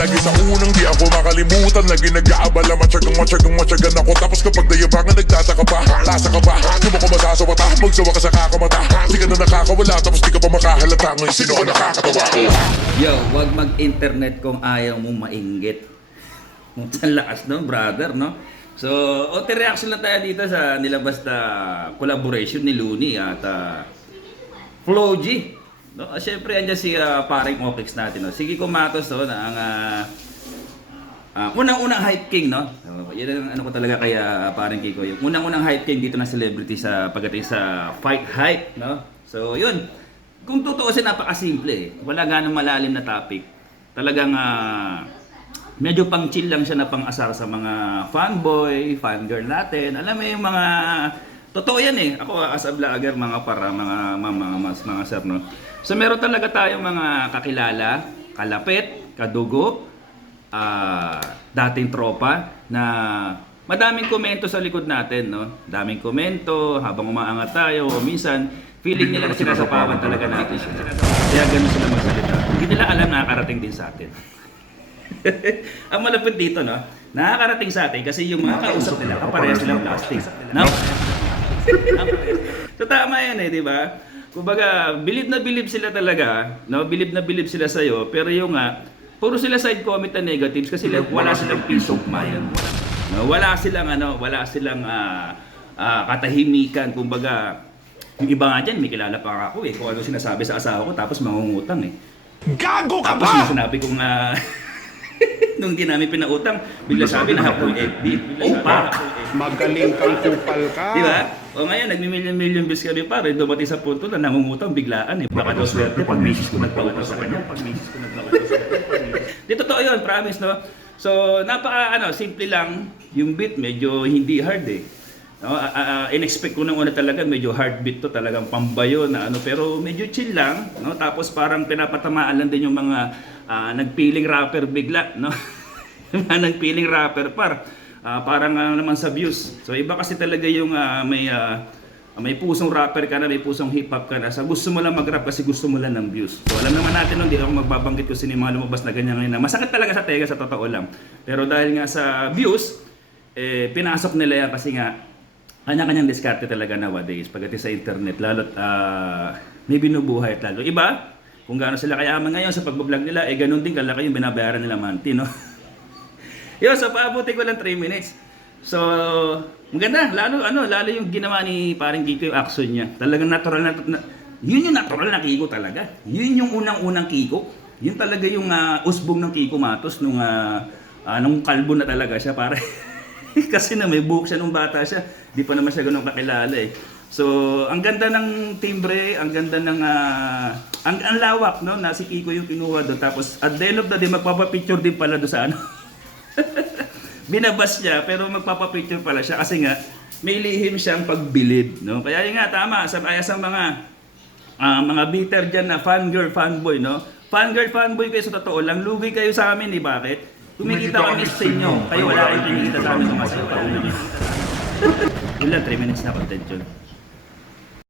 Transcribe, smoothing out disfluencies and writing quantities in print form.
lagi sa unang di ako makalimutan. Lagi nag-aabala, matyagang ako. Tapos kapag nayabangan, nagtataka pa. Lasa ka ba? Di mo ko masasawata. Magsawa ka sa kakamata. Di ka na nakakawala, tapos di ka pa makahalata. Ngayon sino ka nakakatawa? Yo, wag mag-internet kung ayaw mo mainggit. Ang lakas no, brother, no? So, onte reaction lang tayo dito sa nilabas na collaboration ni Looney at Flo G. No? Siyempre, andyan si paring Okix natin. No? Sige Kumatos, no? Na ang unang-unang hype king, no? Yan ang ano ko talaga kaya paring Kiko. Yung unang-unang hype king dito na celebrity sa pagdating sa fight hype, no? So, yun. Kung tutuusin, napakasimple eh. Wala ganong malalim na topic. Talagang medyo pang chill lang siya na pang-asar sa mga fanboy, fangirl natin. Alam mo yung mga totoo yan eh. Ako as a vlogger, mga para, mga mama, mga sir, no? So meron talaga tayong mga kakilala, kalapit, kadugo, dating tropa na madaming komento sa likod natin, no? Daming komento habang umaangat tayo o minsan feeling nila na sinasapawan talaga natin siya. Kaya ganun sila magsalita. Hindi nila alam na nakakarating din sa atin. Ang malapit dito, no? Nakakarating sa atin kasi yung mga kausap nila, kaparehas silang plastic. No? So tama yan eh, di ba? Kumbaga, bilib na bilib sila talaga, no? Bilib na bilib sila sa'yo, pero yung puro sila side comment na negatives kasi wala silang peace of mind. No? Wala silang katahimikan, kumbaga, yung iba nga dyan, may kilala pa ako eh, kung ano sinasabi sa asawa ko, tapos mangungutang eh. Gago ka Tapos ba? yung sinabi kong nung di namin pinautang, bigla sabi na hapon FB. Opak! Magaling kang kupal ka. Di ba? O ngayon, nagmi-million views kami pare, dumating sa punto na nangungutang biglaan eh. Baka daw swerte pag misis ko nagpautos sa kanya. Di totoo yun, promise no? So, simple lang. Yung beat medyo hindi hard eh. No? In-expect ko nang una talaga, medyo hard beat to, talagang pambayo na pero medyo chill lang. No? Tapos parang pinapatamaan lang din yung mga nagpiling rapper bigla, no? Nagpiling rapper parang naman sa views. So iba kasi talaga yung may pusong rapper ka na, may pusong hip hop ka na. Sa gusto mo lang mag-rap kasi gusto mo lang ng views. So alam naman natin hindi ako magbabanggit ko sino yung mga lumabas na ganyan ngayon. Masakit talaga sa tega, sa totoo lang. Pero dahil nga sa views, pinasok nila yan kasi nga kanya-kanyang diskarte talaga nowadays pagdating sa internet. Lalo't may binubuhay at lalo. Iba, kung gaano sila kayaman ngayon sa pag-vlog nila, ganun din kalaki yung binabayaran nila monthly, no? Yo, so paabuti ko lang 3 minutes. So, maganda, lalo yung ginawa ni paring Kiko yung action niya. Talagang natural yun yung natural na Kiko talaga. Yun yung unang-unang Kiko. Yun talaga yung usbong ng Kiko Matos nung kalbo na talaga siya, pare. Kasi na may buhok siya nung bata siya. Di pa naman siya ganun kakilala eh. So, ang ganda ng timbre, ang ganda ng ang lawak, no, na si Kiko yung kinuha doon. Tapos at the end of the day, magpapapicture din pala doon sa binabas niya, pero magpapapicture pala siya kasi nga may lihim siyang pagbilib, no. Kaya yun nga tama sa mga bitter diyan na fangirl, fanboy, no. Fangirl, fanboy kayo sa totoo lang, lugi kayo sa amin, eh, bakit? Kumikita kami sa inyo, kayo wala kayong kinikita sa amin ng mas. Yun lang, 3 minutes na content yun.